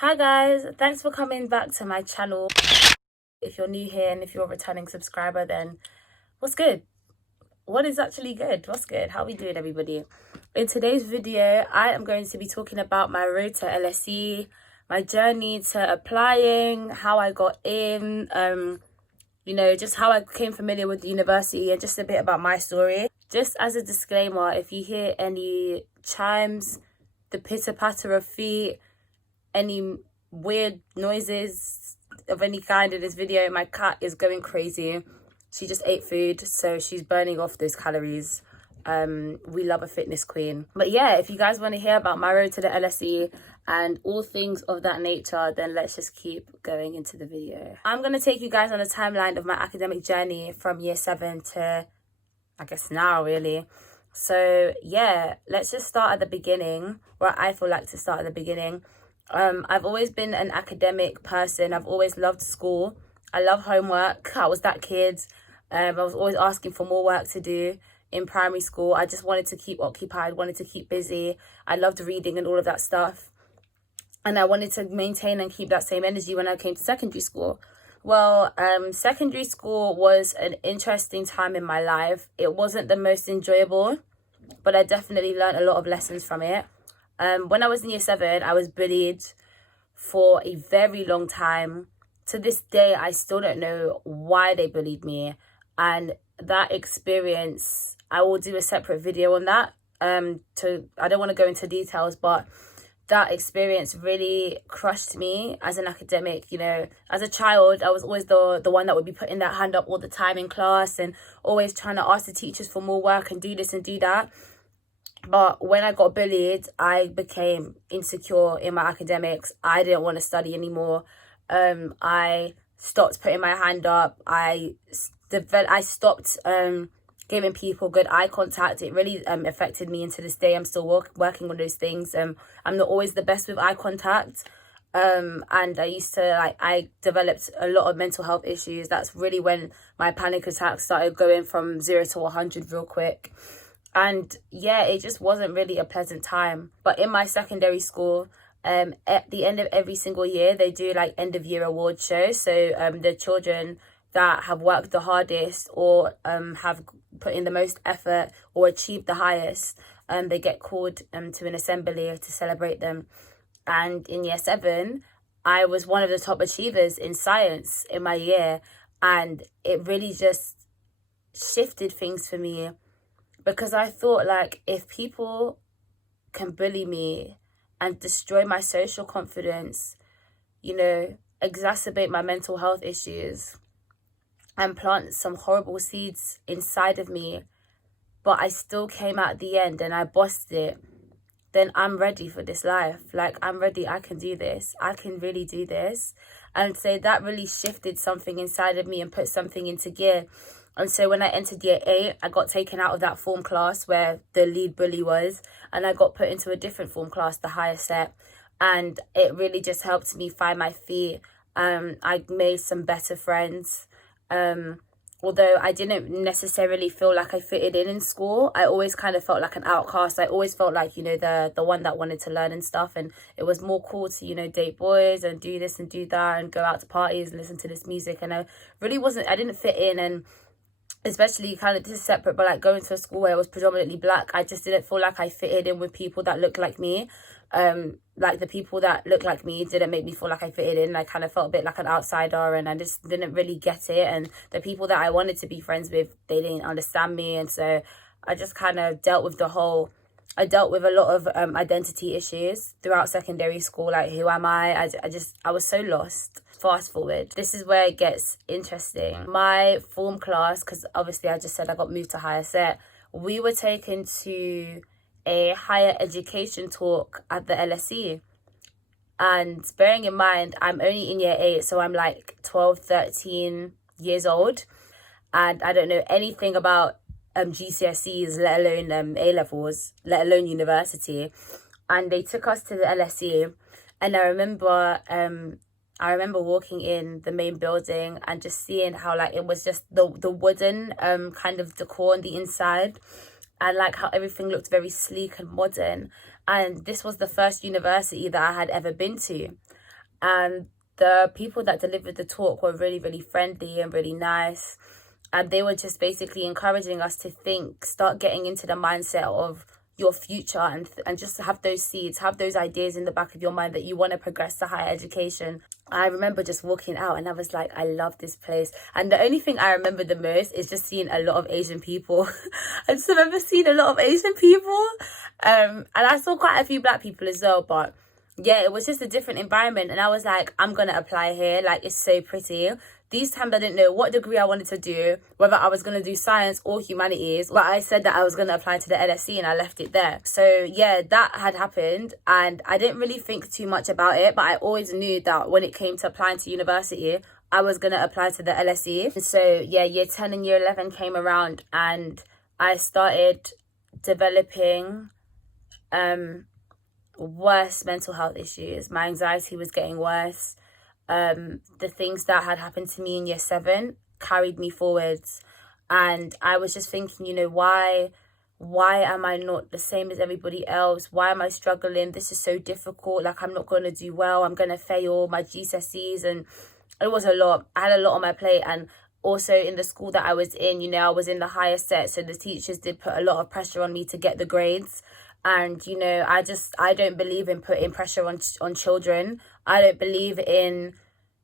Hi guys, thanks for coming back to my channel. If you're new here and if you're a returning subscriber, then what's good? What is actually good? What's good? How are we doing, everybody? In today's video, I am going to be talking about my road to LSE, my journey to applying, how I got in, just how I became familiar with the university, and just a bit about my story. Just as a disclaimer, if you hear any chimes, the pitter-patter of feet, any weird noises of any kind in this video, my cat is going crazy. She just ate food, so she's burning off those calories. We love a fitness queen. But yeah, if you guys want to hear about my road to the LSE and all things of that nature, then let's just keep going into the video. I'm going to take you guys on a timeline of my academic journey from year 7 to, I guess, now really. So yeah, let's just start at the beginning, where I feel like to start at the beginning. I've always been an academic person. I've always loved school. I love homework. I was that kid. I was always asking for more work to do in primary school. I just wanted to keep occupied, wanted to keep busy. I loved reading and all of that stuff. And I wanted to maintain and keep that same energy when I came to secondary school. Well, secondary school was an interesting time in my life. It wasn't the most enjoyable, but I definitely learned a lot of lessons from it. When I was in year 7, I was bullied for a very long time. To this day, I still don't know why they bullied me. And that experience, I will do a separate video on that. I don't want to go into details, but that experience really crushed me as an academic. You know, as a child, I was always the one that would be putting that hand up all the time in class and always trying to ask the teachers for more work and do this and do that. But when I got bullied, I became insecure in my academics. I didn't want to study anymore. I stopped putting my hand up. I stopped giving people good eye contact. It really affected me, and to this day, I'm still working on those things. I'm not always the best with eye contact. And I developed a lot of mental health issues. That's really when my panic attacks started going from 0 to 100 real quick. And yeah, it just wasn't really a pleasant time. But in my secondary school, at the end of every single year, they do like end of year award shows. So the children that have worked the hardest or have put in the most effort or achieved the highest, they get called to an assembly to celebrate them. And in year 7, I was one of the top achievers in science in my year. And it really just shifted things for me. Because I thought, like, if people can bully me and destroy my social confidence, exacerbate my mental health issues and plant some horrible seeds inside of me, but I still came out at the end and I bossed it, then I'm ready for this life. Like, I'm ready. I can do this. I can really do this. And so that really shifted something inside of me and put something into gear. And so when I entered year 8, I got taken out of that form class where the lead bully was, and I got put into a different form class, the higher set. And it really just helped me find my feet. I made some better friends. Although I didn't necessarily feel like I fitted in school, I always kind of felt like an outcast. I always felt like, the one that wanted to learn and stuff. And it was more cool to, date boys and do this and do that and go out to parties and listen to this music. And I didn't fit in. And especially kind of, this is separate, but like going to a school where it was predominantly black, I just didn't feel like I fitted in with people that looked like me. Like the people that looked like me didn't make me feel like I fitted in. I kind of felt a bit like an outsider, and I just didn't really get it. And the people that I wanted to be friends with, they didn't understand me. And so I just kind of dealt with a lot of identity issues throughout secondary school. Like, who am I? I was so lost. Fast forward, this is where it gets interesting. My form class, because obviously I just said I got moved to higher set, we were taken to a higher education talk at the LSE. And bearing in mind, I'm only in year 8, so I'm like 12, 13 years old. And I don't know anything about GCSEs, let alone A-levels, let alone university. And they took us to the LSE. And I remember walking in the main building and just seeing how like it was just the wooden kind of decor on the inside, and like how everything looked very sleek and modern. And this was the first university that I had ever been to. and the people that delivered the talk were really, really friendly and really nice. And they were just basically encouraging us to start getting into the mindset of your future, and just have those seeds, have those ideas in the back of your mind that you want to progress to higher education. I remember just walking out and I was like, I love this place. And the only thing I remember the most is just seeing a lot of Asian people. I just remember seeing a lot of Asian people. And I saw quite a few Black people as well, but yeah, it was just a different environment. And I was like, I'm going to apply here. Like, it's so pretty. These times I didn't know what degree I wanted to do, whether I was going to do science or humanities, but I said that I was going to apply to the LSE and I left it there. So yeah, that had happened and I didn't really think too much about it, but I always knew that when it came to applying to university, I was going to apply to the LSE. So yeah, year 10 and year 11 came around and I started developing worse mental health issues. My anxiety was getting worse. The things that had happened to me in year 7 carried me forwards, and I was just thinking, why am I not the same as everybody else? Why am I struggling? This is so difficult. Like, I'm not going to do well. I'm going to fail my GCSEs, and it was a lot. I had a lot on my plate, and also in the school that I was in, I was in the higher set, so the teachers did put a lot of pressure on me to get the grades. And, I don't believe in putting pressure on children. I don't believe in,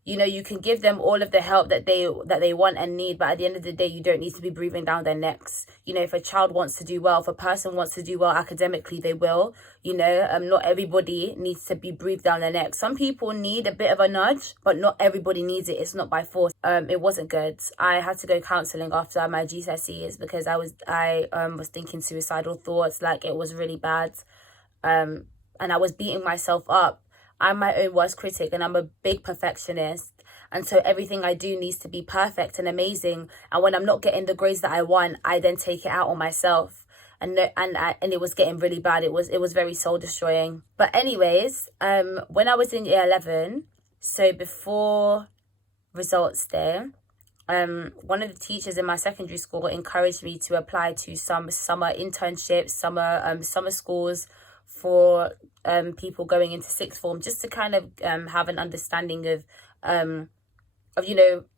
you can give them all of the help that they want and need, but at the end of the day, you don't need to be breathing down their necks. If a child wants to do well, if a person wants to do well academically, they will. Not everybody needs to be breathed down their neck. Some people need a bit of a nudge, but not everybody needs it. It's not by force. It wasn't good. I had to go counselling after my GCSEs because I was thinking suicidal thoughts. Like, it was really bad. And I was beating myself up. I'm my own worst critic and I'm a big perfectionist. And so everything I do needs to be perfect and amazing. And when I'm not getting the grades that I want, I then take it out on myself. And it was getting really bad. It was very soul destroying. But anyways, when I was in year 11, so before results day, one of the teachers in my secondary school encouraged me to apply to some summer internships, summer schools for people going into sixth form, just to kind of have an understanding of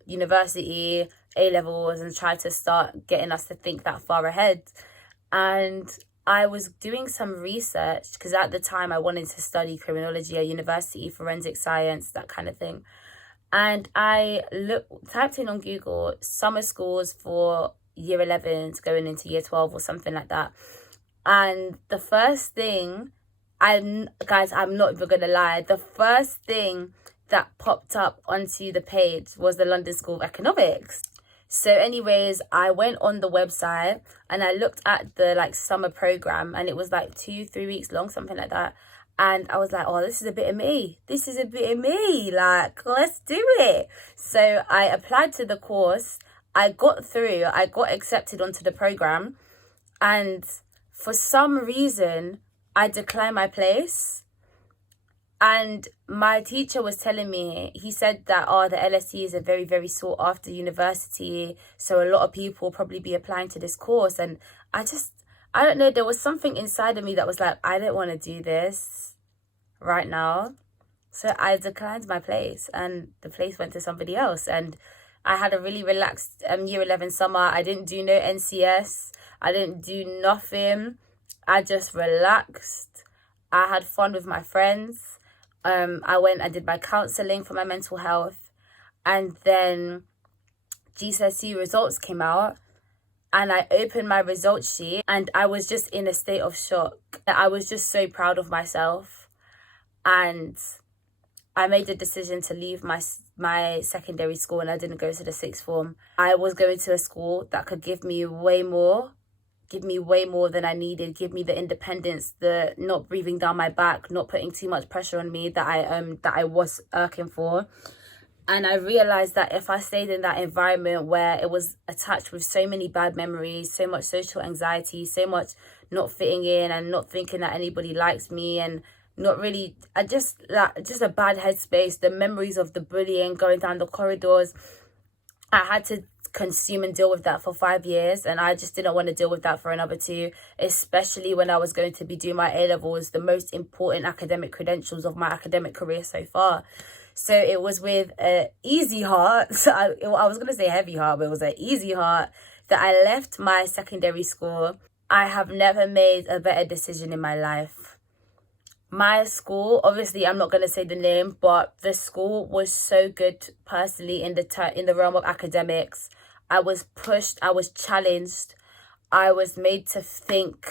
university, A-levels, and try to start getting us to think that far ahead. And I was doing some research because at the time I wanted to study criminology at university, forensic science, that kind of thing. And I typed in on Google summer schools for year 11s going into year 12 or something like that. And the first thing, I'm not even going to lie, the first thing that popped up onto the page was the London School of Economics. So anyways, I went on the website and I looked at the summer program, and it was 2-3 weeks long, something like that. And I was like, oh, this is a bit of me. This is a bit of me. Let's do it. So I applied to the course. I got through. I got accepted onto the program. And for some reason, I declined my place. And my teacher was telling me, he said that, the LSE is a very, very sought after university. So a lot of people will probably be applying to this course. And I don't know, there was something inside of me that was like, I don't want to do this right now. So I declined my place and the place went to somebody else. And I had a really relaxed year 11 summer. I didn't do no NCS. I didn't do nothing. I just relaxed. I had fun with my friends. I did my counselling for my mental health. And then GCSE results came out. And I opened my results sheet and I was just in a state of shock. I was just so proud of myself. And I made the decision to leave my secondary school and I didn't go to the sixth form. I was going to a school that could give me way more than I needed, give me the independence, the not breathing down my back, not putting too much pressure on me that I was irking for. And I realized that if I stayed in that environment where it was attached with so many bad memories, so much social anxiety, so much not fitting in and not thinking that anybody likes me, and not really, just a bad headspace, the memories of the bullying going down the corridors, I had to consume and deal with that for 5 years, and I just didn't want to deal with that for another 2, especially when I was going to be doing my A-levels, the most important academic credentials of my academic career so far. So it was with an easy heart, so I was going to say heavy heart, but it was an easy heart that I left my secondary school. I have never made a better decision in my life. My school, obviously I'm not going to say the name, but the school was so good personally in the realm of academics. I was pushed, I was challenged, I was made to think,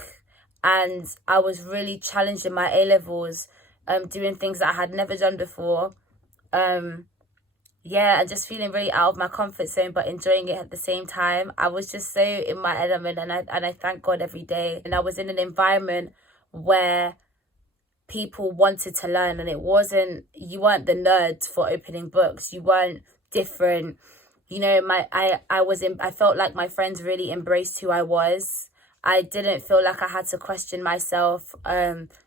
and I was really challenged in my A-levels, doing things that I had never done before. Yeah, and just feeling really out of my comfort zone, but enjoying it at the same time. I was just so in my element, and I thank God every day. And I was in an environment where people wanted to learn, and you weren't the nerds for opening books. You weren't different. You know, I felt like my friends really embraced who I was. I didn't feel like I had to question myself.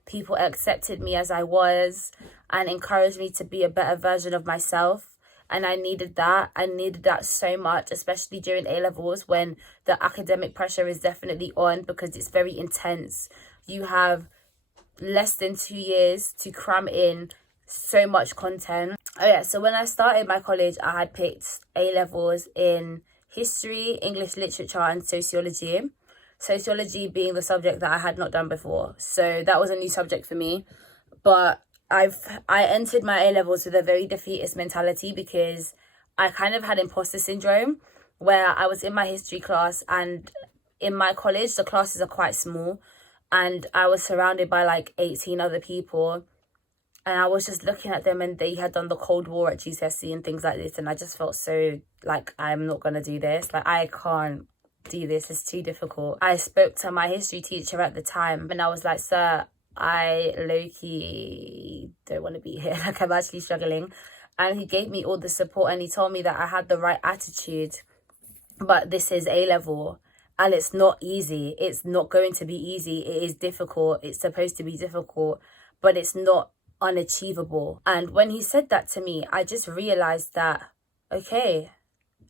People accepted me as I was and encouraged me to be a better version of myself. And I needed that. I needed that so much, especially during A-levels when the academic pressure is definitely on because it's very intense. You have less than 2 years to cram in so much content. Oh yeah, so when I started my college, I had picked A-levels in history, English literature, and sociology. Sociology being the subject that I had not done before. So that was a new subject for me. But I entered my A-levels with a very defeatist mentality because I kind of had imposter syndrome, where I was in my history class, and in my college the classes are quite small, and I was surrounded by like 18 other people, and I was just looking at them, and they had done the Cold War at GCSE and things like this, and I just felt so like, I'm not gonna do this, like I can't do this, it's too difficult. I spoke to my history teacher at the time, and I was like, sir, I low-key don't want to be here, like I'm actually struggling. And he gave me all the support, and he told me that I had the right attitude, but this is A-level and it's not easy. It's not going to be easy. It is difficult. It's supposed to be difficult, but it's not unachievable. And when he said that to me, I just realized that, okay,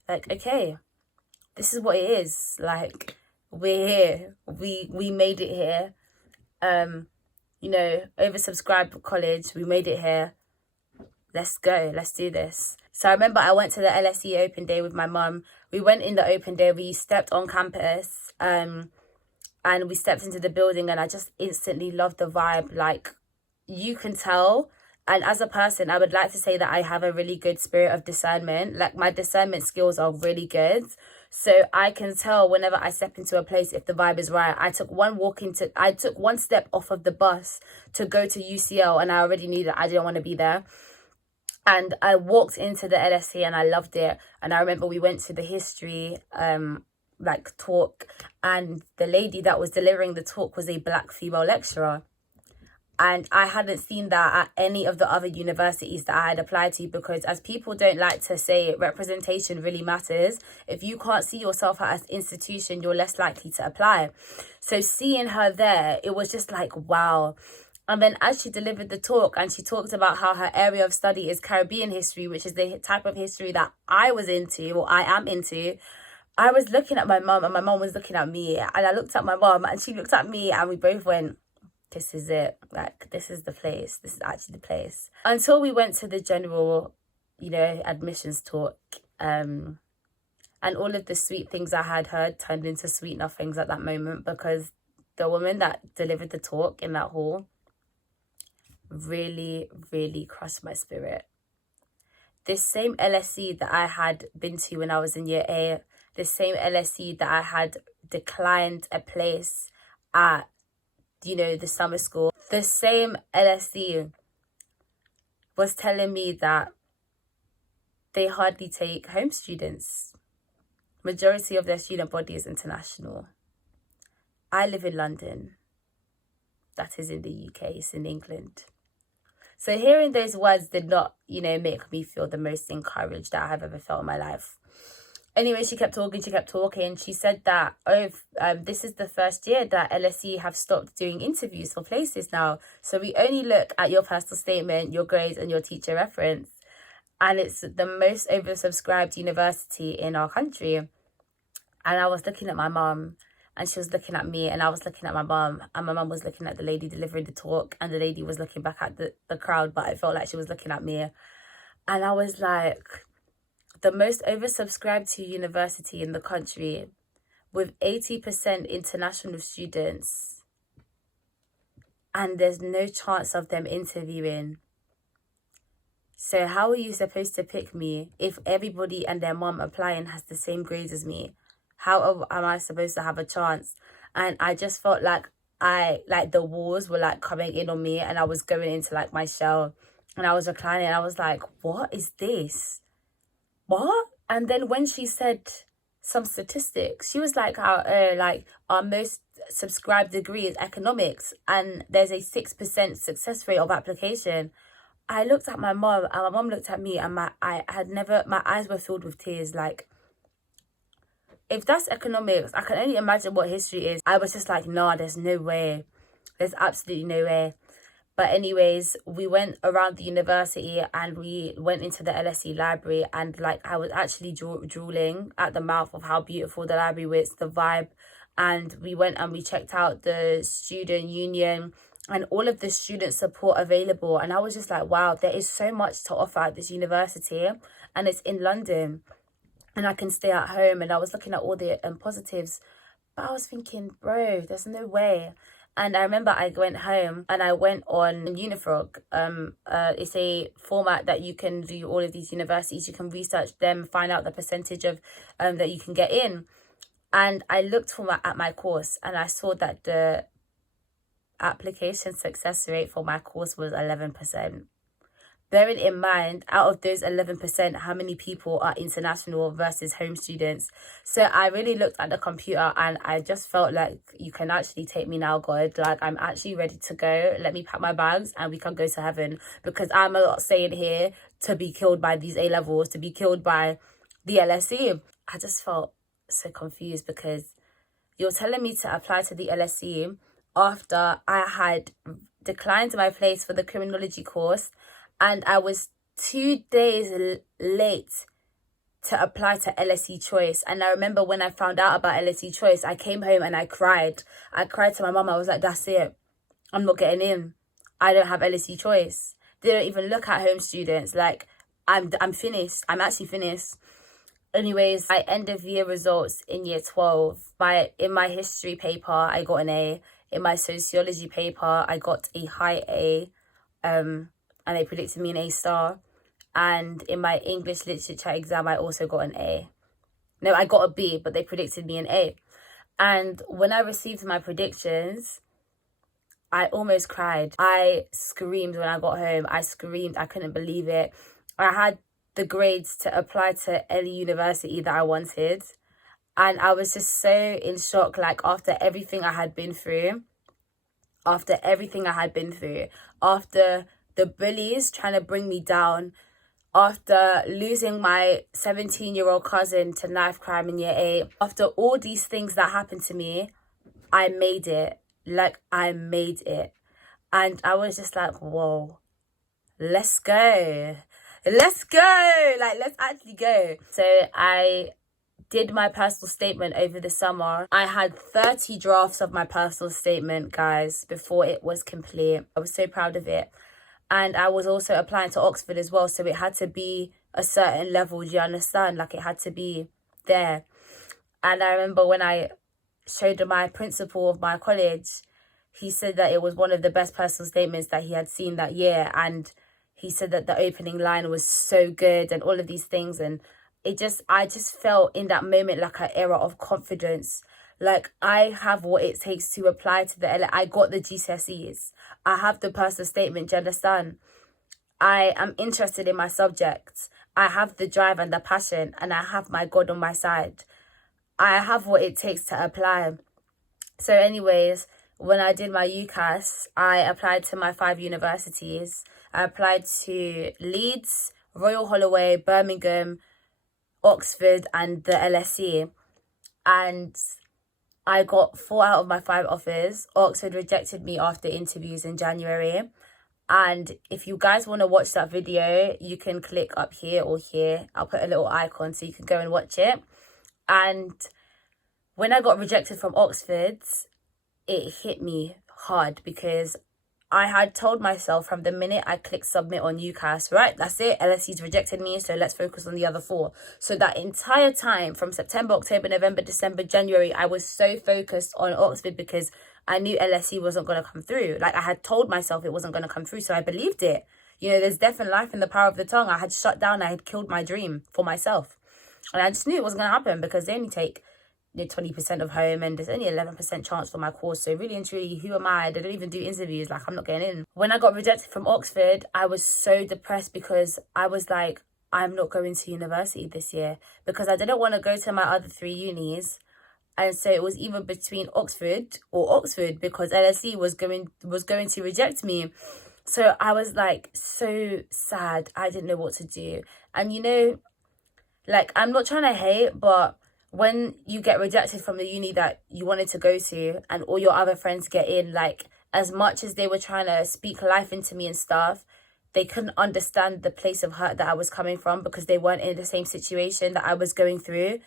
this is what it is. Like, we're here. We made it here. You know, oversubscribed college, we made it here. Let's go, let's do this. So I remember I went to the Lse Open day with my mum. We went in the open day, we stepped on campus, and we stepped into the building, and I just instantly loved the vibe. Like, you can tell. And as a person, I would like to say that I have a really good spirit of discernment. Like, my discernment skills are really good. So I can tell whenever I step into a place if the vibe is right. I took one step off of the bus to go to UCL, and I already knew that I didn't want to be there. And I walked into the LSE and I loved it. And I remember we went to the history talk, and the lady that was delivering the talk was a Black female lecturer. And I hadn't seen that at any of the other universities that I had applied to, because, as people don't like to say, representation really matters. If you can't see yourself at an institution, you're less likely to apply. So seeing her there, it was just like, wow. And then as she delivered the talk, and she talked about how her area of study is Caribbean history, which is the type of history that I was into, or I am into, I was looking at my mum, and my mum was looking at me, and I looked at my mum, and she looked at me, and we both went, this is it. Like, this is the place. This is actually the place. Until we went to the general, admissions talk, and all of the sweet things I had heard turned into sweet nothings at that moment, because the woman that delivered the talk in that hall really, really crushed my spirit. This same LSE that I had been to when I was in year A, the same LSE that I had declined a place at, the summer school, the same LSE was telling me that they hardly take home students. Majority of their student body is international. I live in London. That is in the UK, it's in England. So hearing those words did not, make me feel the most encouraged that I have ever felt in my life. Anyway, she kept talking. She said that, this is the first year that LSE have stopped doing interviews for places now. So we only look at your personal statement, your grades, and your teacher reference. And it's the most oversubscribed university in our country. And I was looking at my mum, and she was looking at me, and I was looking at my mum, and my mum was looking at the lady delivering the talk, and the lady was looking back at the crowd, but I felt like she was looking at me. And I was like, the most oversubscribed to university in the country with 80% international students, and there's no chance of them interviewing. So how are you supposed to pick me if everybody and their mom applying has the same grades as me? How am I supposed to have a chance? And I just felt like the walls were like coming in on me, and I was going into like my shell, and I was reclining, and I was like, what is this? What? And then when she said some statistics, she was like, our most subscribed degree is economics, and there's a 6% success rate of application. I looked at my mom, and my mom looked at me, and my eyes were filled with tears. Like, if that's economics, I can only imagine what history is. I was just like, no, there's no way. There's absolutely no way. But anyways, we went around the university, and we went into the Lse Library, and like I was actually drooling at the mouth of how beautiful the library was, the vibe. And we went and we checked out the student union and all of the student support available. And I was just like, wow, there is so much to offer at this university, and it's in London, and I can stay at home. And I was looking at all the positives, but I was thinking, bro, there's no way. And I remember I went home and I went on Unifrog. It's a format that you can do all of these universities. You can research them, find out the percentage of that you can get in. And I looked at my course, and I saw that the application success rate for my course was 11%. Bearing in mind, out of those 11%, how many people are international versus home students? So I really looked at the computer, and I just felt like, you can actually take me now, God. Like, I'm actually ready to go. Let me pack my bags and we can go to heaven, because I'm not staying here to be killed by these A-levels, to be killed by the LSE. I just felt so confused, because you're telling me to apply to the LSE after I had declined my place for the criminology course, and I was 2 days late to apply to LSE Choice. And I remember when I found out about LSE Choice, I came home and I cried. I cried to my mum. I was like, that's it. I'm not getting in. I don't have LSE Choice. They don't even look at home students. Like, I'm finished. I'm actually finished. Anyways, I end of year results in year 12. In my history paper, I got an A. In my sociology paper, I got a high A. And they predicted me an A-star. And in my English literature exam, I also got an A. No, I got a B, but they predicted me an A. And when I received my predictions, I almost cried. I screamed when I got home. I screamed. I couldn't believe it. I had the grades to apply to any university that I wanted. And I was just so in shock, like, after everything I had been through, after the bullies trying to bring me down, after losing my 17-year-old cousin to knife crime in year 8, after all these things that happened to me, I made it. Like, I made it. And I was just like, whoa, let's go. Let's go. Like, let's actually go. So I did my personal statement over the summer. I had 30 drafts of my personal statement, guys, before it was complete. I was so proud of it. And I was also applying to Oxford as well, so it had to be a certain level, do you understand? Like, it had to be there. And I remember when I showed my principal of my college, he said that it was one of the best personal statements that he had seen that year. And he said that the opening line was so good and all of these things. And I just felt in that moment like an era of confidence. Like, I have what it takes to apply to I got the GCSEs. I have the personal statement, do you understand? I am interested in my subject. I have the drive and the passion, and I have my God on my side. I have what it takes to apply. So anyways, when I did my UCAS, I applied to my 5 universities. I applied to Leeds, Royal Holloway, Birmingham, Oxford, and the LSE. And I got 4 out of my 5 offers. Oxford rejected me after interviews in January. And if you guys want to watch that video, you can click up here or here. I'll put a little icon so you can go and watch it. And when I got rejected from Oxford, it hit me hard, because I had told myself from the minute I clicked submit on UCAS, right, that's it, LSE's rejected me, so let's focus on the other 4. So that entire time from September, October, November, December, January, I was so focused on Oxford because I knew LSE wasn't going to come through. Like, I had told myself it wasn't going to come through, so I believed it. You know, there's death and life in the power of the tongue. I had shut down, I had killed my dream for myself. And I just knew it wasn't going to happen because they only take 20% of home, and there's only 11% chance for my course. So really and truly, who am I? They don't even do interviews. Like, I'm not getting in. When I got rejected from Oxford, I was so depressed because I was like, I'm not going to university this year because I didn't want to go to my other 3 unis. And so it was either between Oxford or Oxford because LSE was going to reject me. So I was like so sad. I didn't know what to do. And you know, like, I'm not trying to hate, but when you get rejected from the uni that you wanted to go to and all your other friends get in, like, as much as they were trying to speak life into me and stuff, they couldn't understand the place of hurt that I was coming from because they weren't in the same situation that I was going through.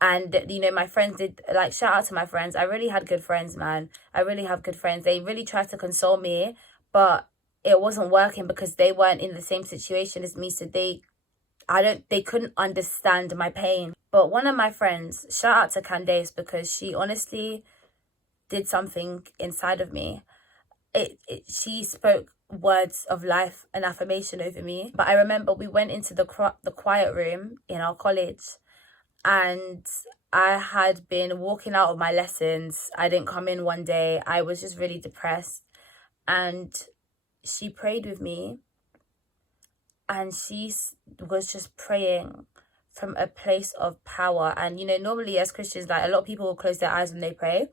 And, you know, my friends did, like, shout out to my friends. I really had good friends, man. I really have good friends. They really tried to console me, but it wasn't working because they weren't in the same situation as me. So they couldn't understand my pain. But one of my friends, shout out to Candace, because she honestly did something inside of me. She spoke words of life and affirmation over me. But I remember we went into the quiet room in our college, and I had been walking out of my lessons. I didn't come in one day. I was just really depressed. And she prayed with me. And she was just praying from a place of power. And, you know, normally as Christians, like, a lot of people will close their eyes when they pray.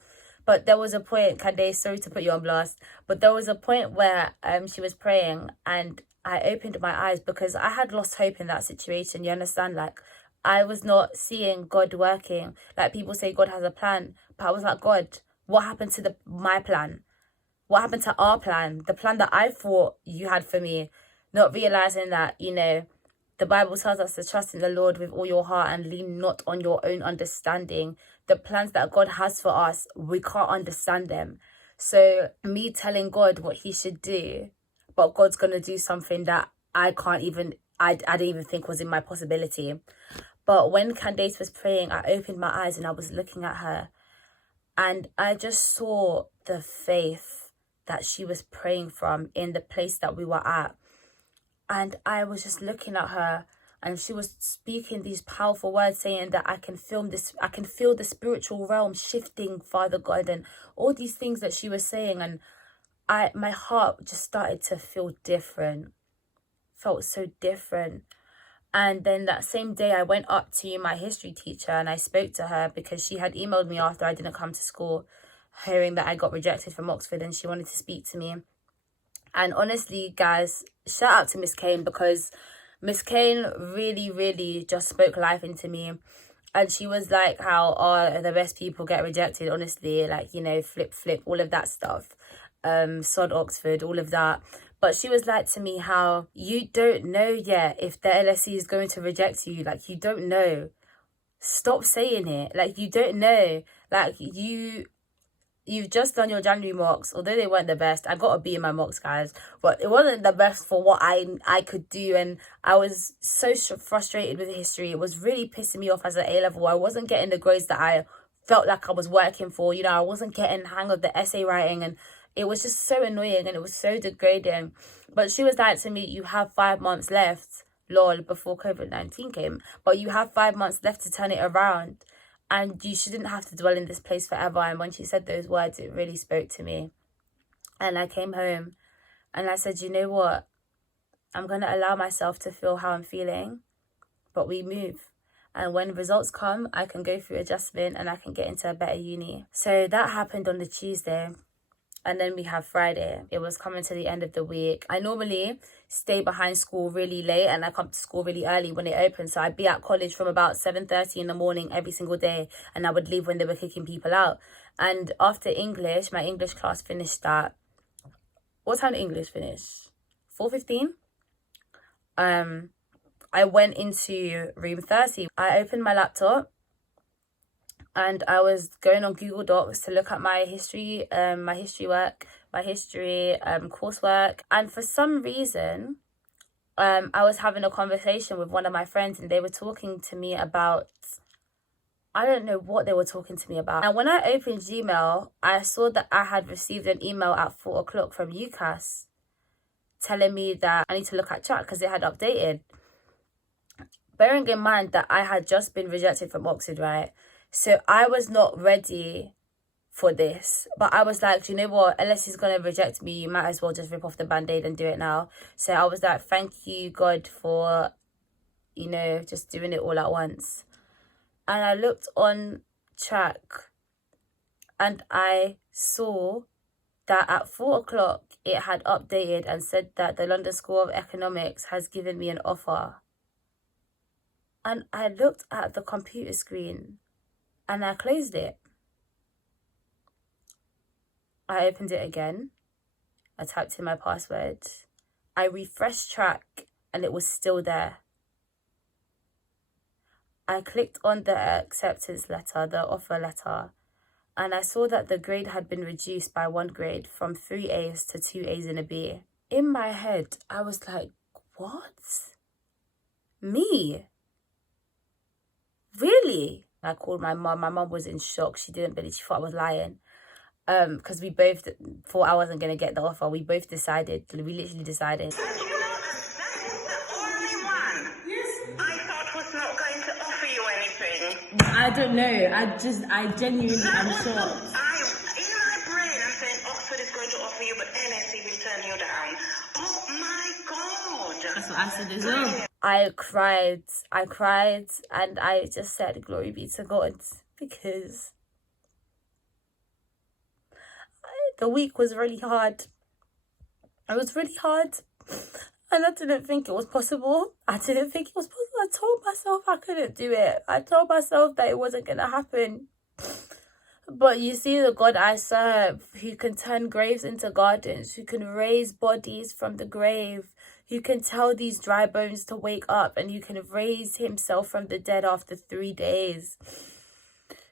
But there was a point, Candace, sorry to put you on blast, but there was a point where she was praying and I opened my eyes because I had lost hope in that situation. You understand? Like, I was not seeing God working. Like, people say God has a plan, but I was like, God, what happened to my plan? What happened to our plan? The plan that I thought you had for me? Not realizing that, you know, the Bible tells us to trust in the Lord with all your heart and lean not on your own understanding. The plans that God has for us, we can't understand them. So me telling God what he should do, but God's going to do something that I didn't even think was in my possibility. But when Candace was praying, I opened my eyes and I was looking at her. And I just saw the faith that she was praying from in the place that we were at. And I was just looking at her, and she was speaking these powerful words, saying that I can feel the spiritual realm shifting, Father God, and all these things that she was saying. And my heart just started to feel different, felt so different. And then that same day, I went up to my history teacher and I spoke to her because she had emailed me after I didn't come to school, hearing that I got rejected from Oxford, and she wanted to speak to me. And honestly, guys, shout out to Miss Kane, because Miss Kane really, really just spoke life into me. And she was like, how the best people get rejected, honestly, like, you know, flip, all of that stuff. Sod Oxford, all of that. But she was like to me, how you don't know yet if the LSE is going to reject you. Like, you don't know. Stop saying it. Like, you don't know. Like, you've just done your January mocks, although they weren't the best. I got a B in my mocks, guys, but it wasn't the best for what I could do. And I was so frustrated with history. It was really pissing me off as an A-level. I wasn't getting the grades that I felt like I was working for. You know, I wasn't getting the hang of the essay writing, and it was just so annoying and it was so degrading. But she was like to me, you have 5 months left, lol, before COVID-19 came, but you have 5 months left to turn it around. And you shouldn't have to dwell in this place forever. And when she said those words, it really spoke to me. And I came home and I said, you know what? I'm going to allow myself to feel how I'm feeling, but we move. And when results come, I can go through adjustment and I can get into a better uni. So that happened on the Tuesday. And then we have Friday. It was coming to the end of the week. I normally stay behind school really late and I come to school really early when it opens. So I'd be at college from about 7:30 in the morning every single day. And I would leave when they were kicking people out. And after English, my English class finished at... What time did English finish? 4:15? I went into room 30. I opened my laptop. And I was going on Google Docs to look at my history work my history coursework. And for some reason, I was having a conversation with one of my friends, and they were talking to me about, I don't know what they were talking to me about. And when I opened Gmail, I saw that I had received an email at 4 o'clock from UCAS telling me that I need to look at chat because it had updated. Bearing in mind that I had just been rejected from Oxford, right? So I was not ready for this. But I was like, do you know what? Unless he's going to reject me, you might as well just rip off the band-aid and do it now. So I was like, thank you, God, for, you know, just doing it all at once. And I looked on track and I saw that at 4 o'clock it had updated and said that the London School of Economics has given me an offer. And I looked at the computer screen and I closed it. I opened it again. I typed in my password. I refreshed track and it was still there. I clicked on the acceptance letter, the offer letter, and I saw that the grade had been reduced by 1 grade from 3 A's to 2 A's and a B. In my head, I was like, what? Me? Really? I called my mum. My mum was in shock. She didn't believe, she thought I was lying. Because we both thought I wasn't going to get the offer. We both decided, we literally decided. You know, that is the only one I thought was not going to offer you anything. I don't know. I genuinely am shocked. In my brain, I'm saying Oxford is going to offer you, but LSE will turn you down. Oh my God. That's what I said as well. I cried, and I just said, glory be to God, because the week was really hard. It was really hard, and I didn't think it was possible. I told myself I couldn't do it. I told myself that it wasn't going to happen. But you see the God I serve, who can turn graves into gardens, who can raise bodies from the grave, who can tell these dry bones to wake up, and who can raise himself from the dead after 3 days.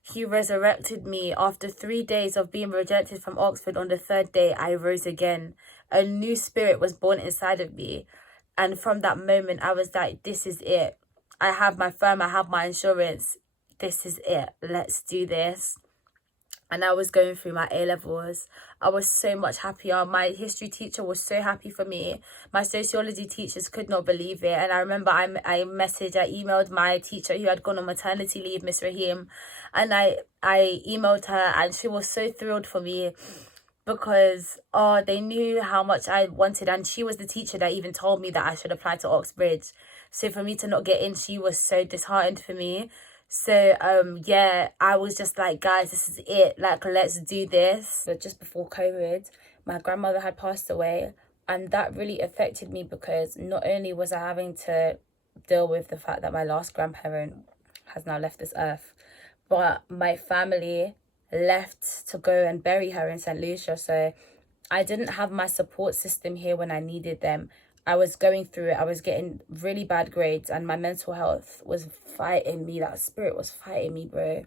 He resurrected me after 3 days of being rejected from Oxford. On the 3rd day, I rose again. A new spirit was born inside of me. And from that moment, I was like, this is it. I have my firm, I have my insurance. This is it. Let's do this. And I was going through my A-levels. I was so much happier. My history teacher was so happy for me. My sociology teachers could not believe it. And I remember I emailed my teacher who had gone on maternity leave, Miss Rahim. And I emailed her, and she was so thrilled for me because, they knew how much I wanted. And she was the teacher that even told me that I should apply to Oxbridge. So for me to not get in, she was so disheartened for me. So, yeah, I was just like, guys, this is it. Like, let's do this. But just before COVID, my grandmother had passed away. And that really affected me because not only was I having to deal with the fact that my last grandparent has now left this earth, but my family left to go and bury her in St. Lucia. So I didn't have my support system here when I needed them. I was going through it. I was getting really bad grades and my mental health was fighting me. That spirit was fighting me, bro.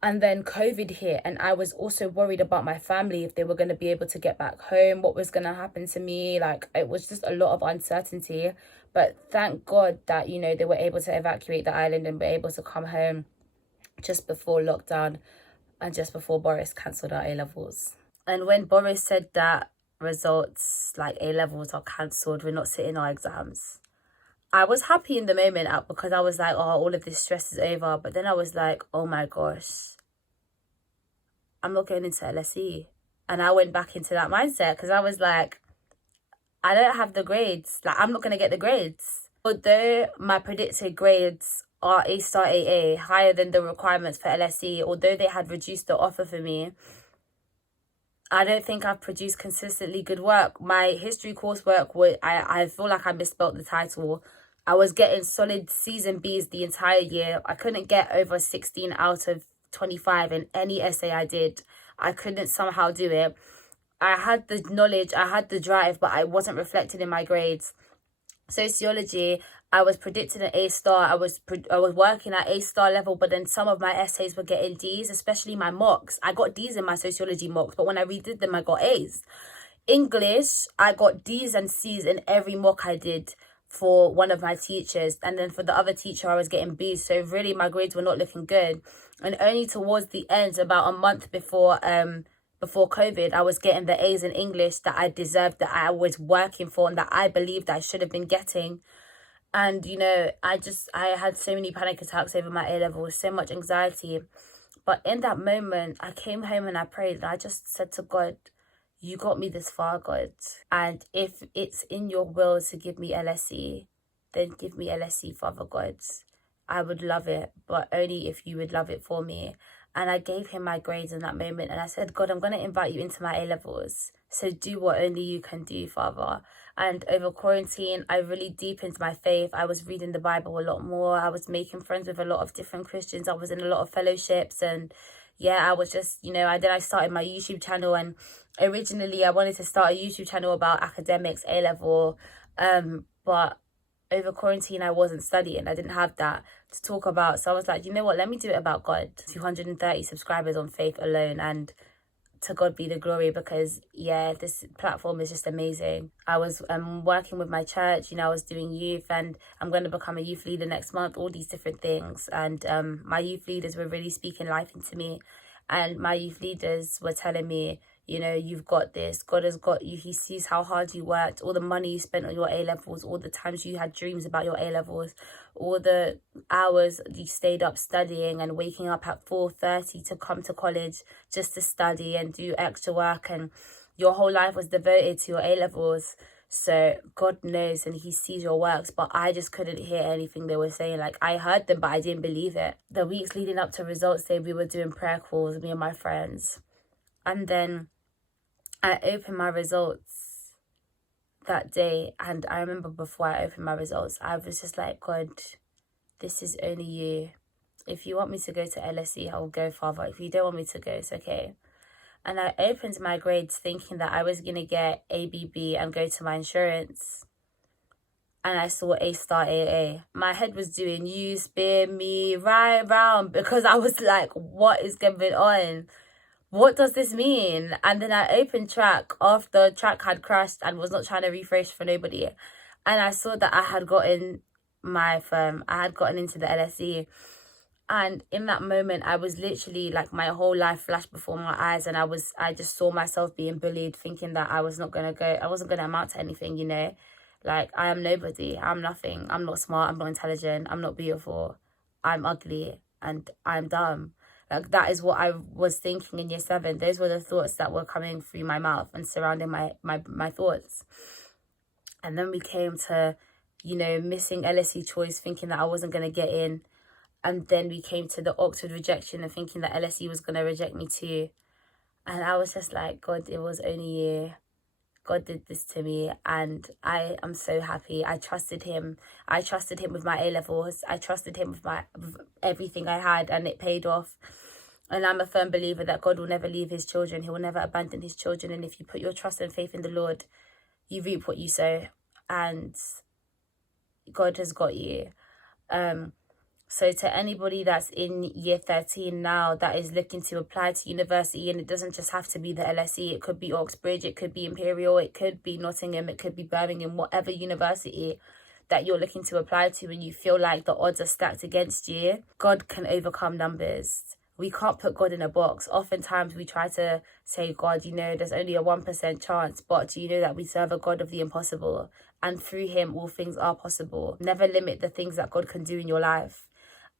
And then COVID hit, and I was also worried about my family, if they were going to be able to get back home, what was going to happen to me. Like, it was just a lot of uncertainty. But thank God that, you know, they were able to evacuate the island and were able to come home just before lockdown and just before Boris cancelled our A-levels. And when Boris said that results, like A-levels are cancelled, we're not sitting our exams, I was happy in the moment because I was like, oh, all of this stress is over. But then I was like, oh my gosh, I'm not going into LSE. And I went back into that mindset because I was like, I don't have the grades. Like, I'm not going to get the grades. Although my predicted grades are A star AA, higher than the requirements for LSE, although they had reduced the offer for me, I don't think I've produced consistently good work. My history coursework, I feel like I misspelled the title. I was getting solid C's and B's the entire year. I couldn't get over 16 out of 25 in any essay I did. I couldn't somehow do it. I had the knowledge, I had the drive, but I wasn't reflected in my grades. Sociology, I was predicting an A star. I was working at A star level, but then some of my essays were getting D's, especially my mocks. I got D's in my sociology mocks, but when I redid them, I got A's. English, I got D's and C's in every mock I did for one of my teachers, and then for the other teacher I was getting B's. So really my grades were not looking good, and only towards the end, about a month before COVID, I was getting the A's in English that I deserved, that I was working for, and that I believed I should have been getting. And you know, I had so many panic attacks over my A levels, so much anxiety. But in that moment, I came home and I prayed, and I just said to God, you got me this far, God. And if it's in your will to give me LSE, then give me LSE, Father God. I would love it, but only if you would love it for me. And I gave him my grades in that moment. And I said, God, I'm going to invite you into my A-levels. So do what only you can do, Father. And over quarantine, I really deepened my faith. I was reading the Bible a lot more. I was making friends with a lot of different Christians. I was in a lot of fellowships. And yeah, I was just, you know, I started my YouTube channel. And originally I wanted to start a YouTube channel about academics, A-level. But over quarantine, I wasn't studying. I didn't have that to talk about. So I was like, you know what, let me do it about God. 230 subscribers on faith alone, and to God be the glory, because yeah, this platform is just amazing. I was working with my church, you know, I was doing youth, and I'm going to become a youth leader next month, all these different things. And my youth leaders were really speaking life into me, and my youth leaders were telling me, you know, you've got this. God has got you. He sees how hard you worked, all the money you spent on your A-levels, all the times you had dreams about your A-levels, all the hours you stayed up studying and waking up at 4:30 to come to college just to study and do extra work. And your whole life was devoted to your A-levels. So God knows, and he sees your works, but I just couldn't hear anything they were saying. Like, I heard them, but I didn't believe it. The weeks leading up to results day, we were doing prayer calls, me and my friends. And then I opened my results that day, and I remember before I opened my results, I was just like, God, this is only you. If you want me to go to LSE, I will go, Father. If you don't want me to go, it's okay. And I opened my grades thinking that I was going to get ABB and go to my insurance. And I saw A star AA. My head was doing you, spin me right round, because I was like, what is going on? What does this mean? And then I opened track after track had crashed and was not trying to refresh for nobody. And I saw that I had gotten my firm. I had gotten into the LSE. And in that moment, I was literally like, my whole life flashed before my eyes. And I just saw myself being bullied, thinking that I was not going to go. I wasn't going to amount to anything, you know. Like, I am nobody. I'm nothing. I'm not smart. I'm not intelligent. I'm not beautiful. I'm ugly. And I'm dumb. Like, that is what I was thinking in year 7. Those were the thoughts that were coming through my mouth and surrounding my thoughts. And then we came to, you know, missing LSE choice, thinking that I wasn't going to get in. And then we came to the Oxford rejection and thinking that LSE was going to reject me too. And I was just like, God, it was only you. God did this to me, and I am so happy. I trusted him. I trusted him with my A-levels. I trusted him with everything I had, and it paid off. And I'm a firm believer that God will never leave his children. He will never abandon his children. And if you put your trust and faith in the Lord, you reap what you sow. And God has got you. So to anybody that's in year 13 now that is looking to apply to university, and it doesn't just have to be the LSE, it could be Oxbridge, it could be Imperial, it could be Nottingham, it could be Birmingham, whatever university that you're looking to apply to and you feel like the odds are stacked against you, God can overcome numbers. We can't put God in a box. Oftentimes we try to say, God, you know, there's only a 1% chance, but do you know that we serve a God of the impossible? And through him, all things are possible. Never limit the things that God can do in your life.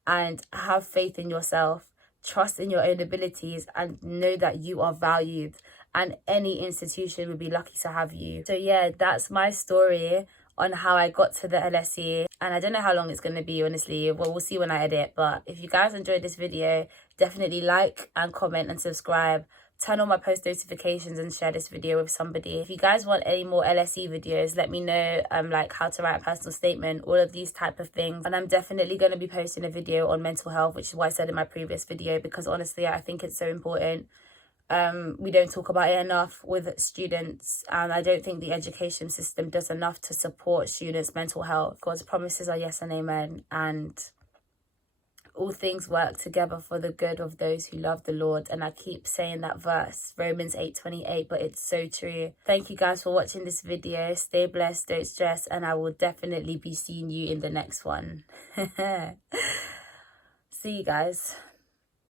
And have faith in yourself, trust in your own abilities, and know that you are valued, and any institution would be lucky to have you. So yeah, that's my story on how I got to the LSE, and I don't know how long it's going to be, honestly. Well, we'll see when I edit. But if you guys enjoyed this video, definitely like and comment and subscribe. Turn on my post notifications and share this video with somebody. If you guys want any more LSE videos, let me know like how to write a personal statement, all of these type of things. And I'm definitely going to be posting a video on mental health, which is what I said in my previous video, because honestly I think it's so important. We don't talk about it enough with students, and I don't think the education system does enough to support students' mental health. God's promises are yes and amen, and all things work together for the good of those who love the Lord. And I keep saying that verse, Romans 8:28, but it's so true. Thank you guys for watching this video. Stay blessed, don't stress, and I will definitely be seeing you in the next one. See you guys.